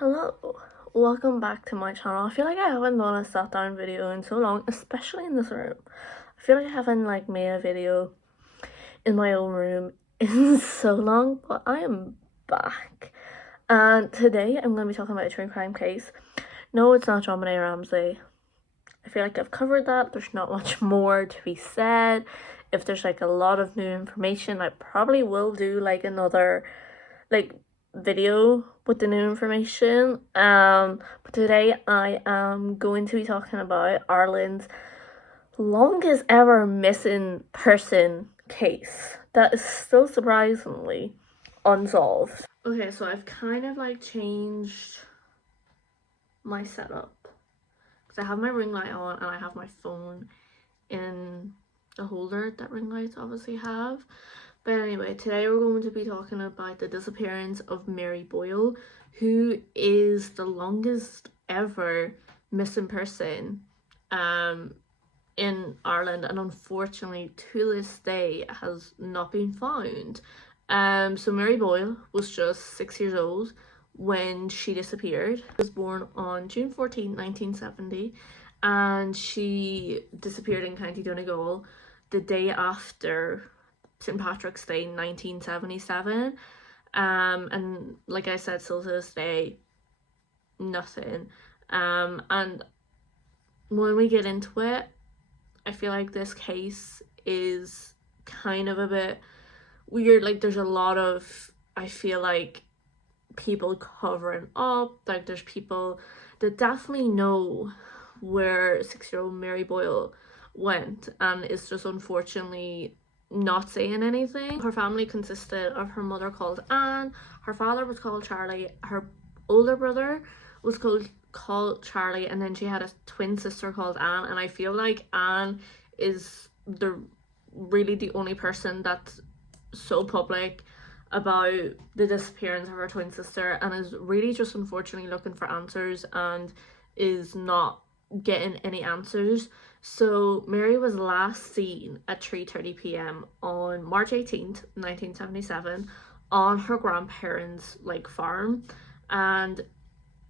Hello, welcome back to my channel. I feel like I haven't done a sat down video in so long, especially in this room. I feel like I haven't made a video in my own room in so long, but I am back. And today I'm going to be talking about a true crime case. No, it's not John Ramsey. I feel like I've covered that. There's not much more to be said. If there's a lot of new information, I probably will do another video with the new information. But today I am going to be talking about Ireland's longest ever missing person case that is still surprisingly unsolved. Okay, so I've kind of changed my setup because I have my ring light on and I have my phone in the holder that ring lights obviously have. But anyway, today we're going to be talking about the disappearance of Mary Boyle, who is the longest ever missing person in Ireland, and unfortunately to this day has not been found. So Mary Boyle was just 6 years old when she disappeared. She was born on June 14, 1970, and she disappeared in County Donegal the day after St. Patrick's Day 1977. And like I said, still to this day, nothing. And when we get into it, I feel like this case is kind of a bit weird. There's a lot of, I feel like, people covering up. There's people that definitely know where 6-year-old Mary Boyle went, and it's just unfortunately not saying anything. Her family consisted of her mother called Anne, her father was called Charlie, her older brother was called Charlie, and then she had a twin sister called Anne. And I feel like Anne is really the only person that's so public about the disappearance of her twin sister, and is really just unfortunately looking for answers and is not getting any answers. So Mary was last seen at 3:30 p.m. on March 18th, 1977 on her grandparents' farm. And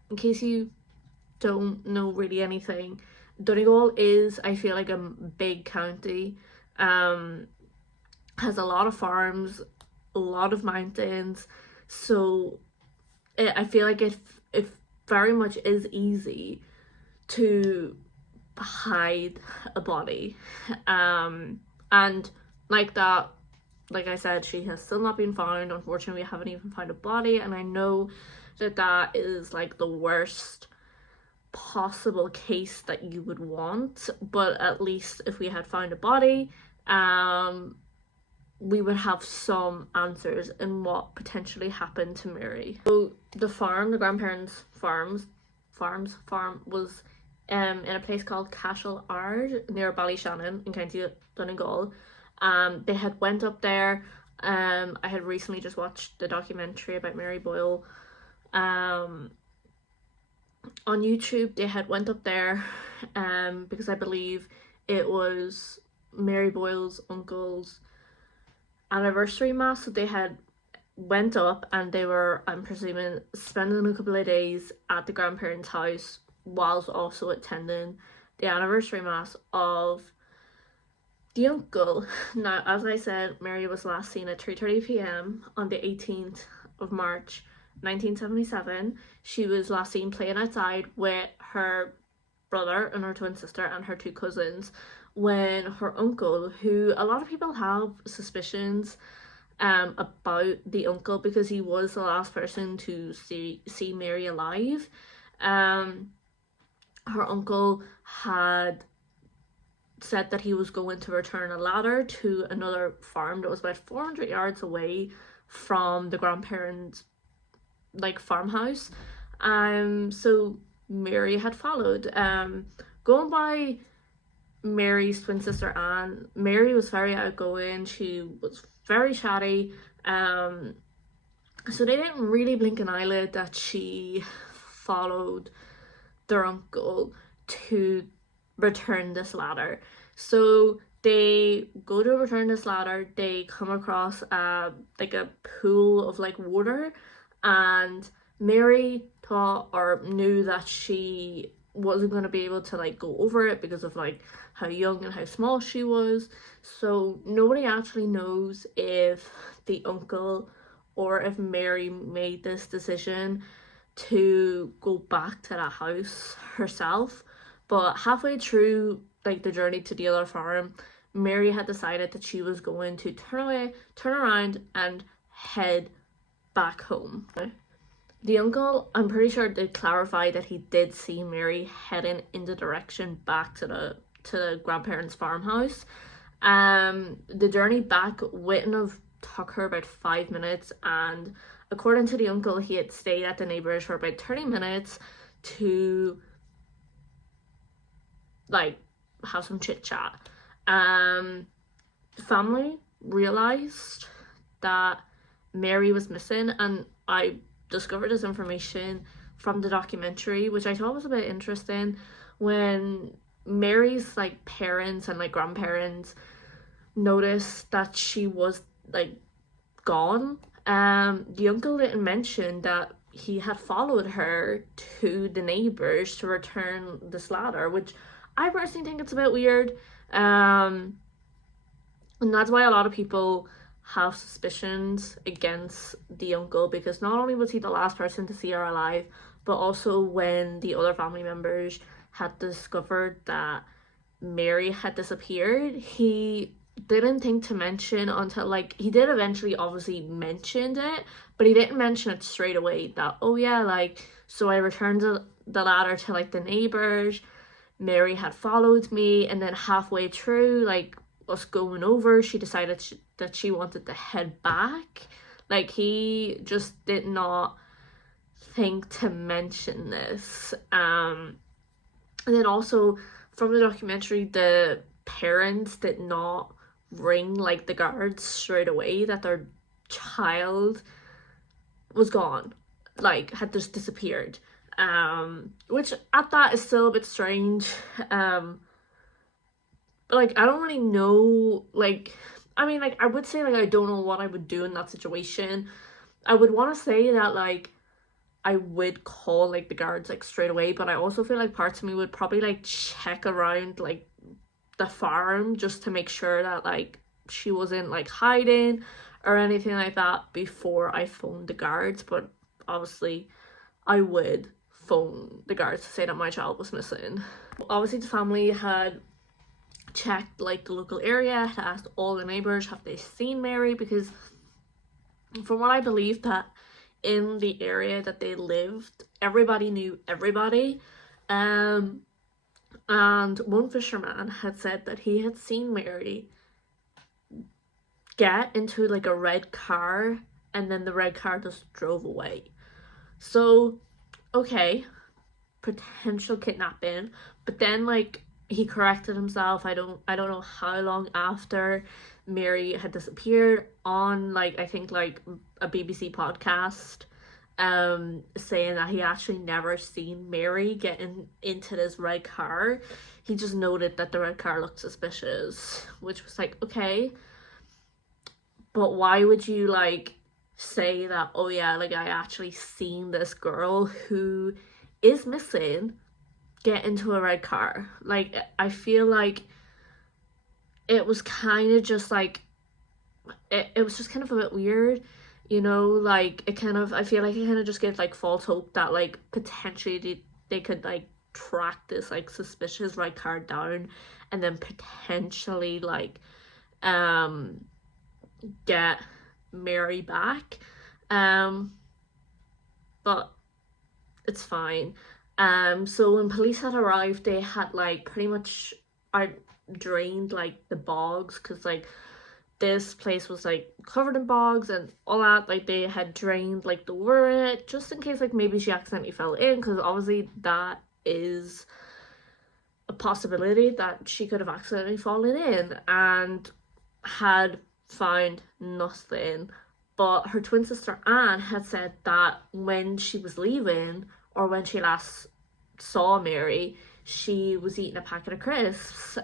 in case you don't know really anything, Donegal is, I feel like, a big county. Has a lot of farms, a lot of mountains, so I feel like it very much is easy to hide a body. And like I said, she has still not been found. Unfortunately, we haven't even found a body, and I know that is the worst possible case that you would want, but at least if we had found a body, we would have some answers in what potentially happened to Mary. So the grandparents' farm was in a place called Cashel Ard near Ballyshannon in County Donegal. They had went up there. I had recently just watched the documentary about Mary Boyle on YouTube. They had went up there because I believe it was Mary Boyle's uncle's anniversary mass, so they had went up and they were, I'm presuming, spending a couple of days at the grandparents' house whilst also attending the anniversary mass of the uncle. Now, as I said, Mary was last seen at 3:30 p.m. on the 18th of March 1977. She was last seen playing outside with her brother and her twin sister and her two cousins, when her uncle, who a lot of people have suspicions about the uncle because he was the last person to see Mary alive, her uncle had said that he was going to return a ladder to another farm that was about 400 yards away from the grandparents' farmhouse. So Mary had followed. Going by Mary's twin sister Anne, Mary was very outgoing, she was very chatty, so they didn't really blink an eyelid that she followed their uncle to return this ladder. So they go to return this ladder, they come across a pool of water, and Mary thought or knew that she wasn't going to be able to like go over it because of like how young and how small she was. So nobody actually knows if the uncle or if Mary made this decision to go back to that house herself. But halfway through like the journey to the other farm, Mary had decided that she was going to turn around and head back home. The uncle, I'm pretty sure, did clarify that he did see Mary heading in the direction back to the grandparents' farmhouse. The journey back wouldn't have took her about 5 minutes, and according to the uncle, he had stayed at the neighbors for about 30 minutes to like have some chit chat. Family realized that Mary was missing, and I discovered this information from the documentary, which I thought was a bit interesting. When Mary's like parents and like grandparents noticed that she was like gone, the uncle didn't mention that he had followed her to the neighbors to return this ladder, which I personally think it's a bit weird. And that's why a lot of people have suspicions against the uncle, because not only was he the last person to see her alive, but also when the other family members had discovered that Mary had disappeared, he didn't think to mention until like he did eventually obviously mentioned it, but he didn't mention it straight away that, oh yeah, like, so I returned the ladder to like the neighbors, Mary had followed me, and then halfway through like us going over, she decided that she wanted to head back. Like, he just did not think to mention this. And then also from the documentary, the parents did not ring like the guards straight away that their child was gone, like had just disappeared, which at that is still a bit strange. But like, I don't really know, like, I mean, like, I would say like I don't know what I would do in that situation. I would want to say that like I would call like the guards like straight away, but I also feel like parts of me would probably like check around like the farm just to make sure that like she wasn't like hiding or anything like that before I phoned the guards. But obviously I would phone the guards to say that my child was missing. Obviously the family had checked like the local area, had asked all the neighbors have they seen Mary, because from what I believe that in the area that they lived, everybody knew everybody. And one fisherman had said that he had seen Mary get into like a red car, and then the red car just drove away. So, okay, potential kidnapping, but then like he corrected himself. I don't know how long after Mary had disappeared, on like I think like a BBC podcast, saying that he actually never seen Mary get into this red car. He just noted that the red car looked suspicious, which was like, okay, but why would you like say that, oh yeah, like I actually seen this girl who is missing get into a red car? Like, I feel like it was kind of just like it was just kind of a bit weird, you know, like it kind of, I feel like it kind of just gives like false hope that like potentially they could like track this like suspicious red car down and then potentially like get Mary back. But it's fine. So when police had arrived, they had like pretty much drained like the bogs, because like this place was like covered in bogs and all that. Like they had drained like the water in it just in case like maybe she accidentally fell in, because obviously that is a possibility that she could have accidentally fallen in, and had found nothing. But her twin sister Anne had said that when she was leaving, or when she last saw Mary, she was eating a packet of crisps.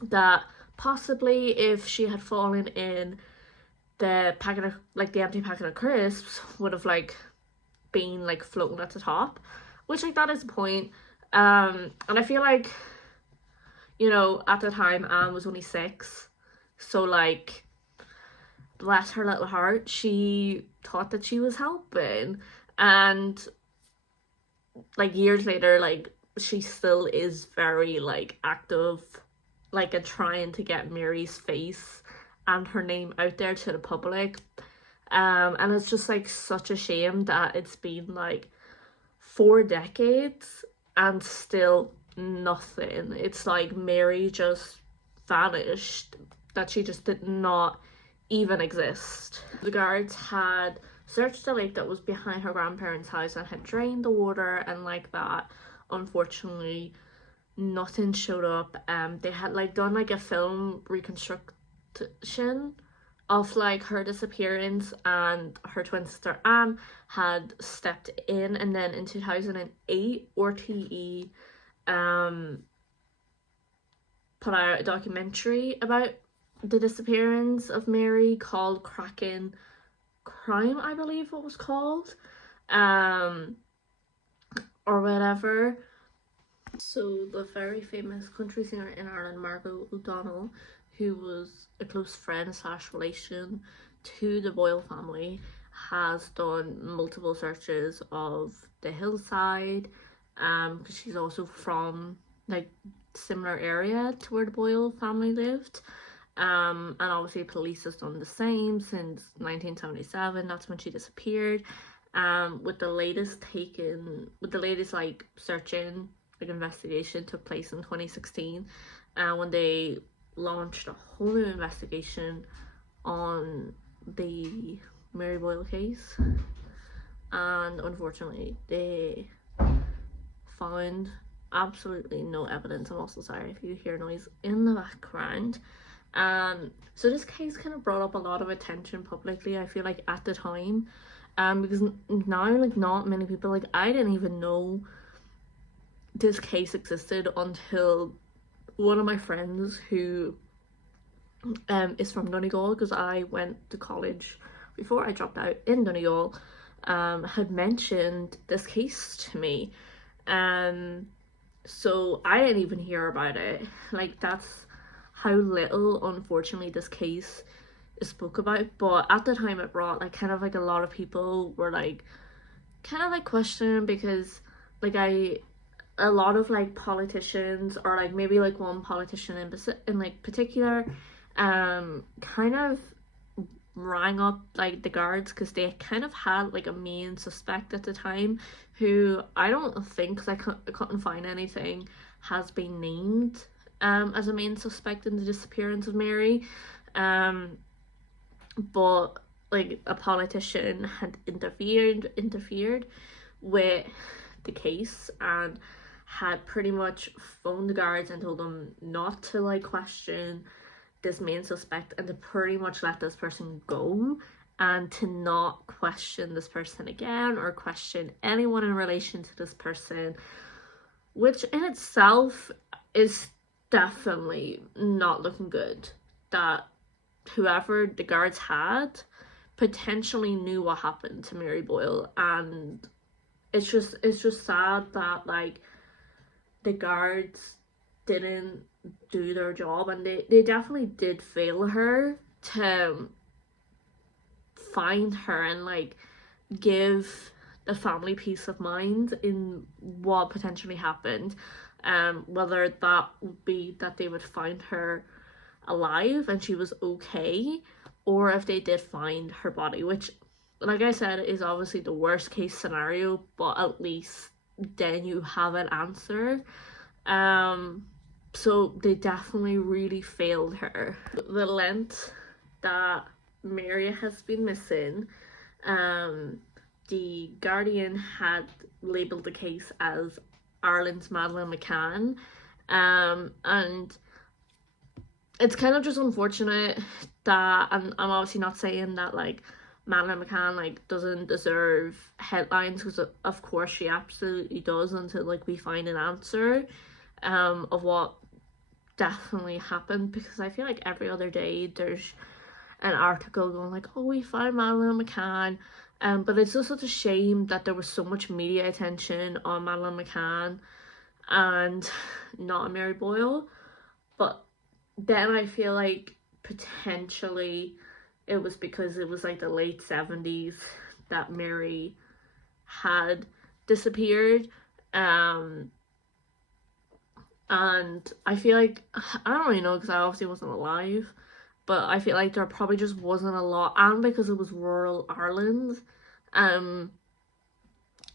That possibly if she had fallen in, the packet of like the empty packet of crisps would have like being like floating at the top, which like that is the point. And I feel like, you know, at the time Anne was only 6, so like bless her little heart, she thought that she was helping, and like years later, like she still is very like active, like in trying to get Mary's face and her name out there to the public. And it's just like such a shame that it's been like 4 decades and still nothing. It's like Mary just vanished, that she just did not even exist. The guards had searched the lake that was behind her grandparents' house and had drained the water, and like that, unfortunately, nothing showed up. They had like done like a film reconstruction of like her disappearance, and her twin sister Anne had stepped in, and then in 2008 RTE put out a documentary about the disappearance of Mary called Cracking Crime, I believe it was called, or whatever. So the very famous country singer in Ireland, Margot O'Donnell, who was a close friend slash relation to the Boyle family, has done multiple searches of the hillside, because she's also from like similar area to where the Boyle family lived. And obviously police has done the same since 1977. That's when she disappeared. With the latest like searching, like investigation took place in 2016, when they launched a whole new investigation on the Mary Boyle case, and unfortunately they found absolutely no evidence. I'm also sorry if you hear noise in the background. So this case kind of brought up a lot of attention publicly, I feel like, at the time, because now like not many people, like I didn't even know this case existed until one of my friends who is from Donegal, because I went to college before I dropped out in Donegal, had mentioned this case to me. So I didn't even hear about it. Like, that's how little, unfortunately, this case is spoke about. But at the time it brought like kind of like a lot of people were like kind of like questioning, because like a lot of like politicians, or like maybe like one politician in like particular, kind of rang up like the guards, because they kind of had like a main suspect at the time, who I don't think, because I couldn't find anything, has been named as a main suspect in the disappearance of Mary. But like a politician had interfered with the case, and had pretty much phoned the guards and told them not to like question this main suspect, and to pretty much let this person go, and to not question this person again, or question anyone in relation to this person, which in itself is definitely not looking good. That whoever the guards had potentially knew what happened to Mary Boyle, and it's just sad that like the guards didn't do their job, and they definitely did fail her to find her and like give the family peace of mind in what potentially happened. Whether that would be that they would find her alive and she was okay, or if they did find her body, which, like I said, is obviously the worst case scenario, but at least then you have an answer. So they definitely really failed her. The length that Mary has been missing, the Guardian had labelled the case as Ireland's Madeleine McCann, and it's kind of just unfortunate that, and I'm obviously not saying that like Madeleine McCann like doesn't deserve headlines, because of course she absolutely does, until like we find an answer of what definitely happened. Because I feel like every other day there's an article going like, oh, we found Madeleine McCann, But it's just such a shame that there was so much media attention on Madeleine McCann and not on Mary Boyle. But then I feel like potentially it was because it was like the late 70s that Mary had disappeared. And I feel like, I don't really know because I obviously wasn't alive, but I feel like there probably just wasn't a lot, and because it was rural Ireland, they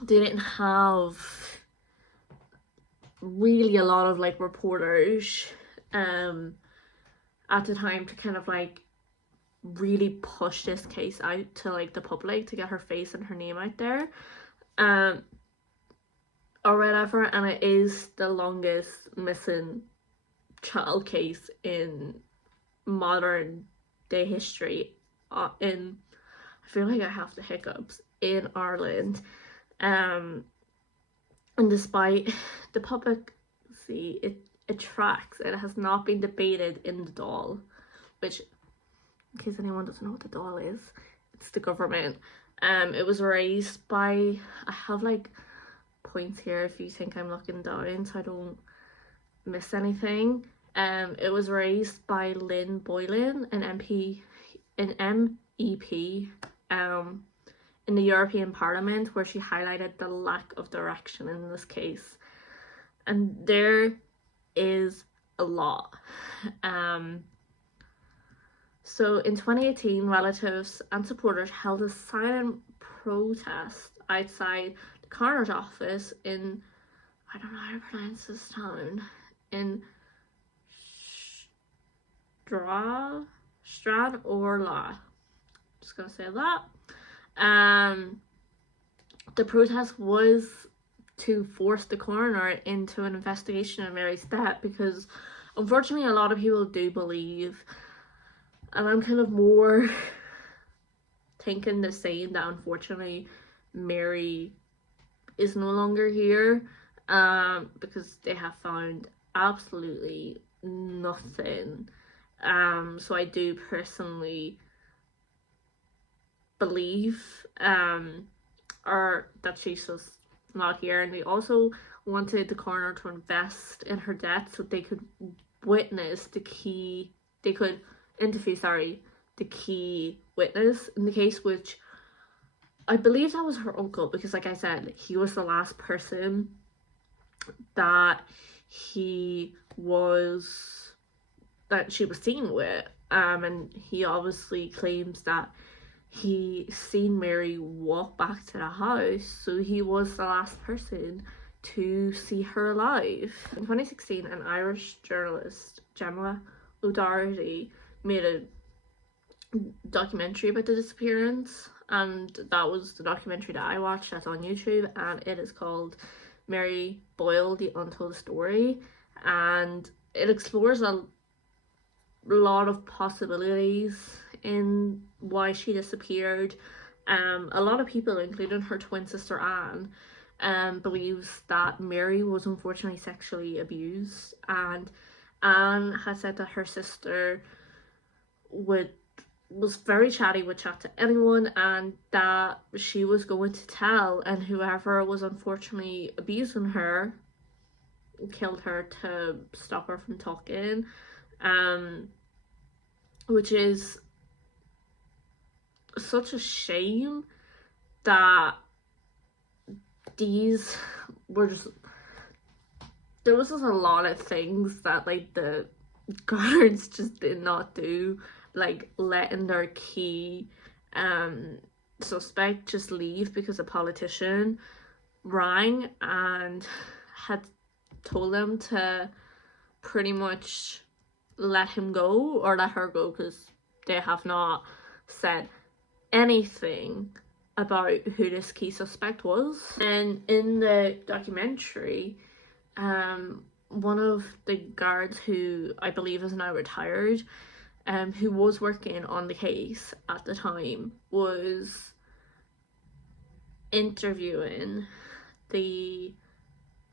didn't have really a lot of like reporters at the time to kind of like really push this case out to like the public to get her face and her name out there. Or whatever, and it is the longest missing child case in modern day history in, I feel like I have the hiccups, in Ireland. And despite the public, see, it tracks, it has not been debated in the Dáil, which, in case anyone doesn't know what the Dáil is, it's the government. It was raised by, I have like points here if you think I'm looking down so I don't miss anything. It was raised by Lynn Boylan, an MP, an MEP, in the European Parliament, where she highlighted the lack of direction in this case. And there is a lot. So in 2018, relatives and supporters held a silent protest outside the coroner's office in, I don't know how to pronounce this town, in Strad or La. Just gonna say that. The protest was to force the coroner into an investigation of Mary's death, because unfortunately a lot of people do believe, and I'm kind of more thinking the same, that unfortunately Mary is no longer here, because they have found absolutely nothing. So I do personally believe or that she's just not here, and they also wanted the coroner to invest in her death so they could witness the key witness in the case, which I believe that was her uncle, because like I said, he was the last person that she was seen with, and he obviously claims that he seen Mary walk back to the house, so he was the last person to see her alive. In 2016, an Irish journalist, Gemma O'Doherty, made a documentary about the disappearance, and that was the documentary that I watched. That's on YouTube, and it is called Mary Boyle, The Untold Story, and it explores a lot of possibilities in why she disappeared. A lot of people, including her twin sister Anne, believes that Mary was unfortunately sexually abused, and Anne had said that her sister was very chatty, would chat to anyone, and that she was going to tell, and whoever was unfortunately abusing her killed her to stop her from talking, which is such a shame that these were just, there was just a lot of things that like the guards just did not do, like letting their key suspect just leave because a politician rang and had told them to pretty much let him go or let her go, because they have not said anything about who this key suspect was. And in the documentary, one of the guards, who I believe is now retired, who was working on the case at the time, was interviewing the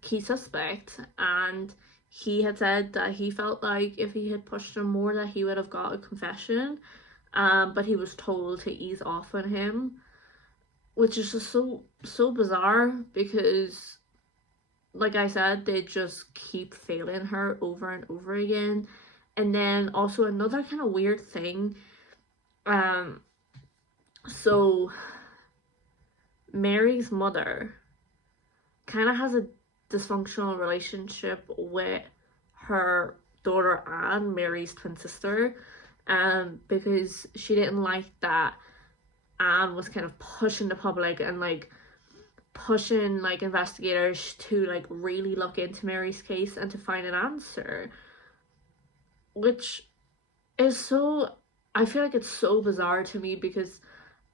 key suspect, and he had said that he felt like if he had pushed him more that he would have got a confession, but he was told to ease off on him. which is just so bizarre because, like I said, they just keep failing her over and over again. And then also another kind of weird thing, so Mary's mother kind of has a dysfunctional relationship with her daughter Anne, Mary's twin sister, because she didn't like that Anne was kind of pushing the public and like pushing like investigators to like really look into Mary's case and to find an answer, which is so, I feel like it's so bizarre to me because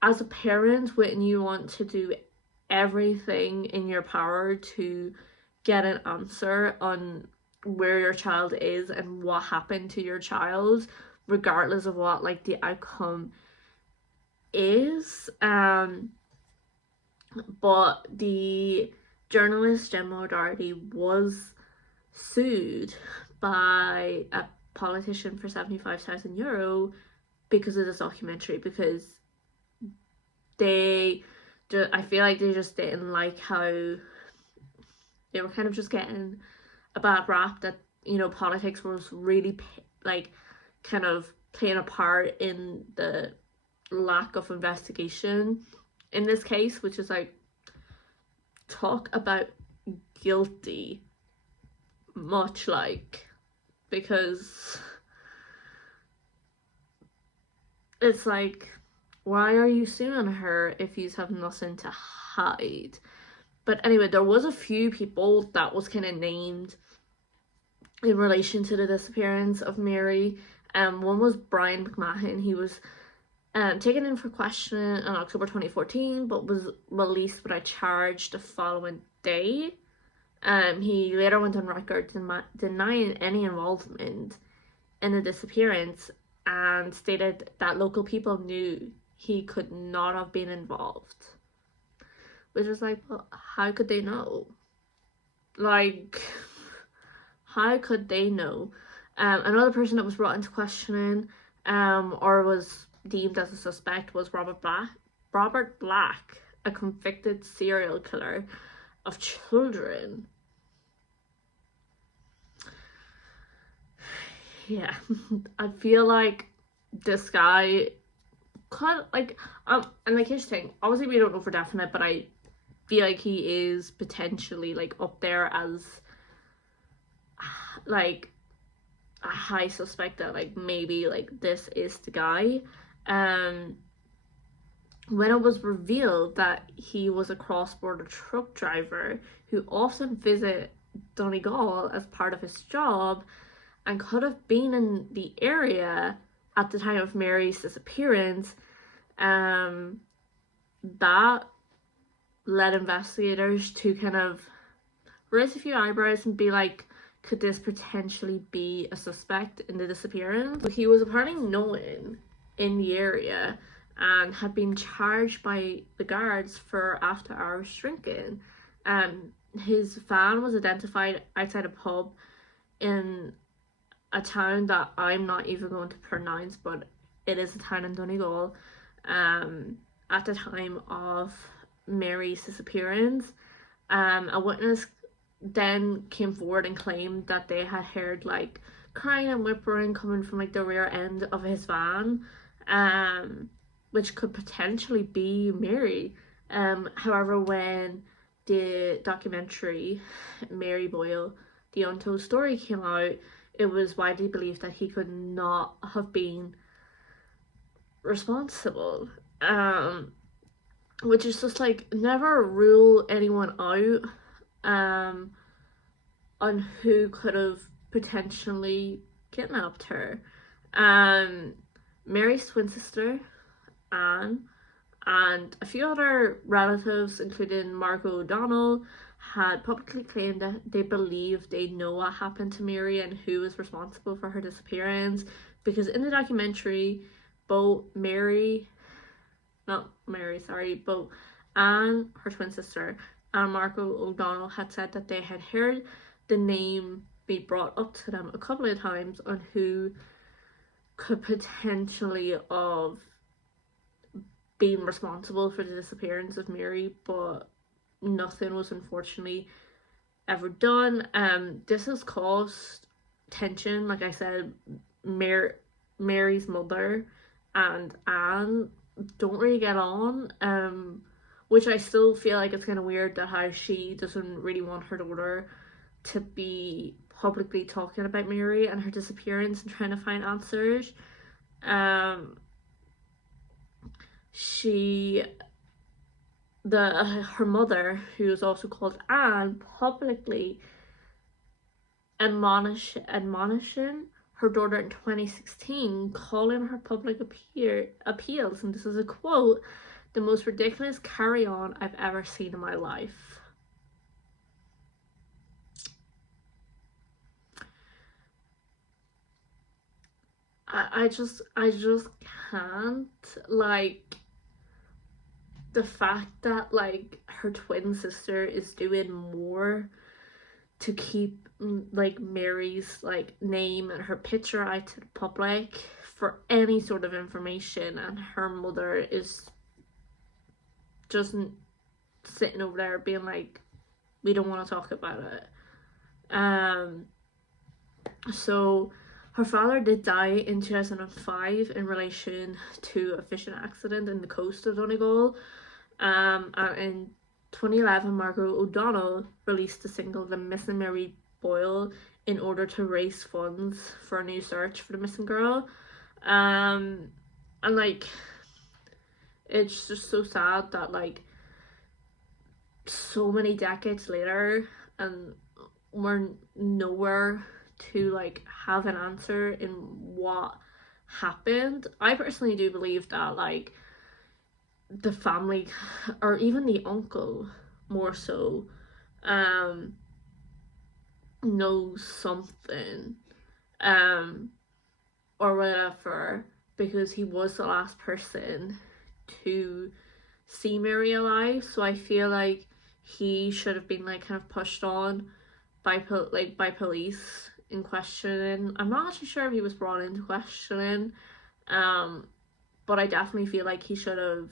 as a parent, when you want to do everything in your power to get an answer on where your child is and what happened to your child, regardless of what like the outcome is, but the journalist Gemma O'Doherty was sued by a politician for €75,000 because of this documentary, because I feel like they just didn't like how they were kind of just getting a bad rap that, you know, politics was really like kind of playing a part in the lack of investigation in this case, which is like, talk about guilty, much like, because it's like, why are you suing her if you have nothing to hide? But anyway, there was a few people that was kind of named in relation to the disappearance of Mary. One was Brian McMahon. He was taken in for questioning in October 2014, but was released without charge the following day. He later went on record denying any involvement in the disappearance and stated that local people knew he could not have been involved. Which is like, well, how could they know? Like, how could they know? Another person that was brought into questioning, or was deemed as a suspect, was Robert Black, a convicted serial killer of children. Yeah, I feel like this guy could, like, and like, here's the thing, obviously we don't know for definite, but I feel like he is potentially like up there as like a high suspect that like maybe like this is the guy. When it was revealed that he was a cross-border truck driver who often visit Donegal as part of his job and could have been in the area at the time of Mary's disappearance, that led investigators to kind of raise a few eyebrows and be like, could this potentially be a suspect in the disappearance? So he was apparently known in the area and had been charged by the guards for after-hours drinking. His van was identified outside a pub in a town that I'm not even going to pronounce, but it is a town in Donegal, at the time of Mary's disappearance. A witness then came forward and claimed that they had heard like crying and whimpering coming from like the rear end of his van, which could potentially be Mary. However, when the documentary Mary Boyle, The Untold Story came out, it was widely believed that he could not have been responsible. Which is just like, never rule anyone out on who could have potentially kidnapped her. Mary's twin sister, Anne, and a few other relatives, including Margot O'Donnell, had publicly claimed that they believed they know what happened to Mary and who was responsible for her disappearance, because in the documentary, both Anne, her twin sister, and Margot O'Donnell had said that they had heard the name be brought up to them a couple of times on who could potentially have being responsible for the disappearance of Mary, but nothing was unfortunately ever done. This has caused tension. Like I said, Mary's mother and Anne don't really get on. Which I still feel like it's kind of weird that how she doesn't really want her daughter to be publicly talking about Mary and her disappearance and trying to find answers. Um, she her mother, who is also called Anne, publicly admonishing her daughter in 2016, calling her public appeals, and this is a quote, "the most ridiculous carry-on I've ever seen in my life." I just can't, like, the fact that like her twin sister is doing more to keep like Mary's like name and her picture out to the public for any sort of information, and her mother is just sitting over there being like, we don't want to talk about it. So her father did die in 2005 in relation to a fishing accident in the coast of Donegal. And in 2011, Margaret O'Donnell released the single "The Missing Mary Boyle" in order to raise funds for a new search for the missing girl. And like, it's just so sad that like so many decades later, and we're nowhere to like have an answer in what happened. I personally do believe that like the family, or even the uncle more so, knows something, or whatever, because he was the last person to see Mary alive. So I feel like he should have been like kind of pushed on by police in questioning. I'm not actually sure if he was brought into questioning, but I definitely feel like he should have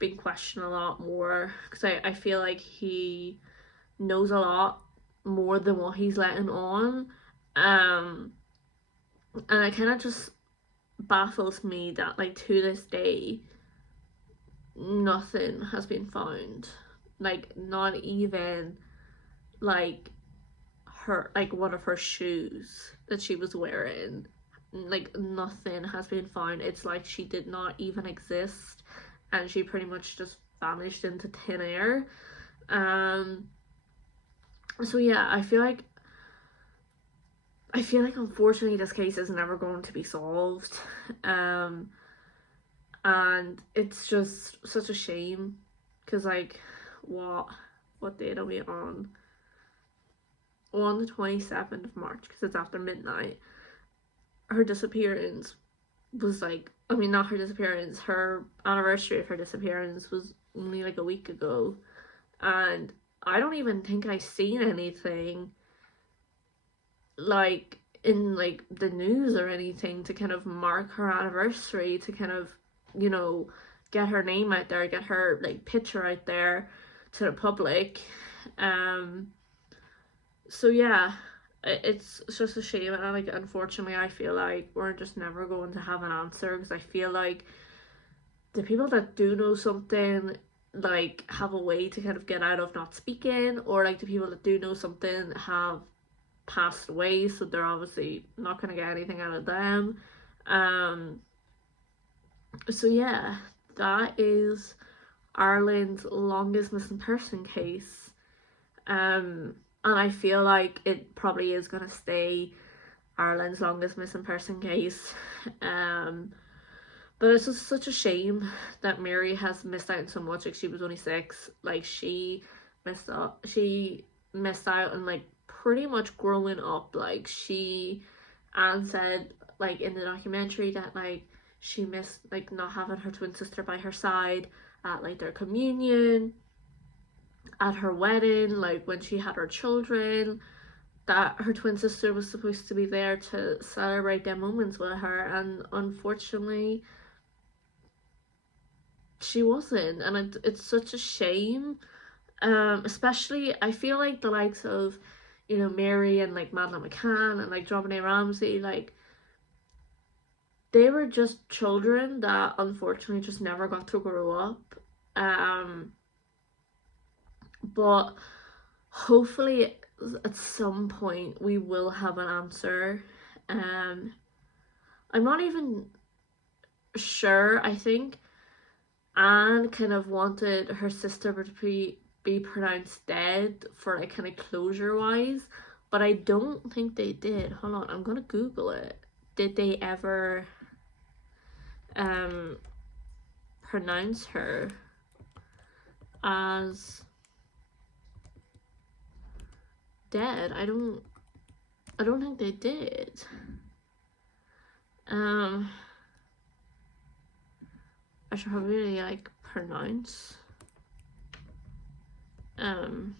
been questioned a lot more, because I feel like he knows a lot more than what he's letting on. And it kind of just baffles me that like to this day nothing has been found, like not even like her, like one of her shoes that she was wearing, like nothing has been found. It's like she did not even exist and she pretty much just vanished into thin air. So yeah, I feel like unfortunately this case is never going to be solved. And it's just such a shame, because like what date are we on? On the 27th of March, because it's after midnight. Her disappearance was like, I mean, not her disappearance, her anniversary of her disappearance was only like a week ago, and I don't even think I seen anything like in like the news or anything to kind of mark her anniversary, to kind of, you know, get her name out there, get her like picture out there to the public. So yeah, it's just a shame, and like unfortunately I feel like we're just never going to have an answer, because I feel like the people that do know something like have a way to kind of get out of not speaking, or like the people that do know something have passed away, so they're obviously not going to get anything out of them. So yeah, that is Ireland's longest missing person case. And I feel like it probably is going to stay Ireland's longest missing person case. But it's just such a shame that Mary has missed out on so much. Like, she was only 6. Like, she missed out on like pretty much growing up. Like, Anne said like in the documentary that like she missed like not having her twin sister by her side at like their communion, at her wedding, like when she had her children, that her twin sister was supposed to be there to celebrate their moments with her, and unfortunately she wasn't, and it's such a shame. Especially I feel like the likes of, you know, Mary and like Madeline McCann and like Robin A. Ramsey, like they were just children that unfortunately just never got to grow up. But hopefully at some point we will have an answer. I'm not even sure. I think Anne kind of wanted her sister to be pronounced dead for like kind of closure wise, but I don't think they did. Hold on, I'm gonna Google it. Did they ever pronounce her as dead? I don't think they did. I should probably like pronounce no.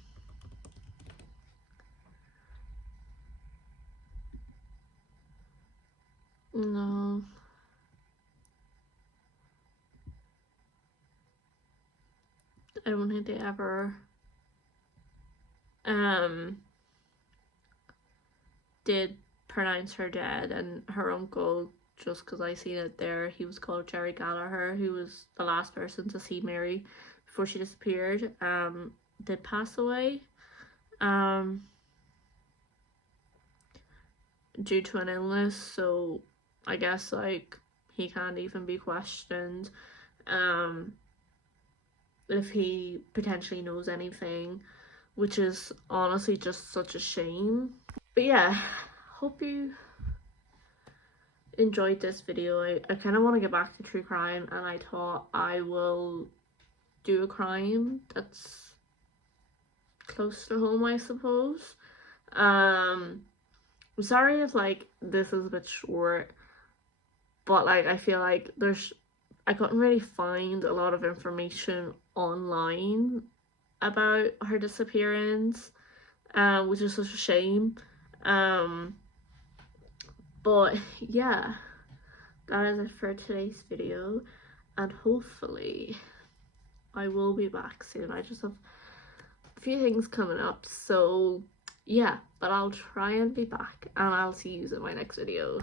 I don't think they ever did pronounce her dead. And her uncle, just because I seen it there, he was called Jerry Gallagher, who was the last person to see Mary before she disappeared, did pass away due to an illness. So I guess like he can't even be questioned if he potentially knows anything, which is honestly just such a shame. But yeah, hope you enjoyed this video. I kind of want to get back to true crime, and I thought I will do a crime that's close to home, I suppose. I'm sorry if like this is a bit short, but like I feel like I couldn't really find a lot of information online about her disappearance, which is such a shame. But yeah, that is it for today's video, and hopefully I will be back soon. I just have a few things coming up, so yeah, but I'll try and be back, and I'll see you in my next video.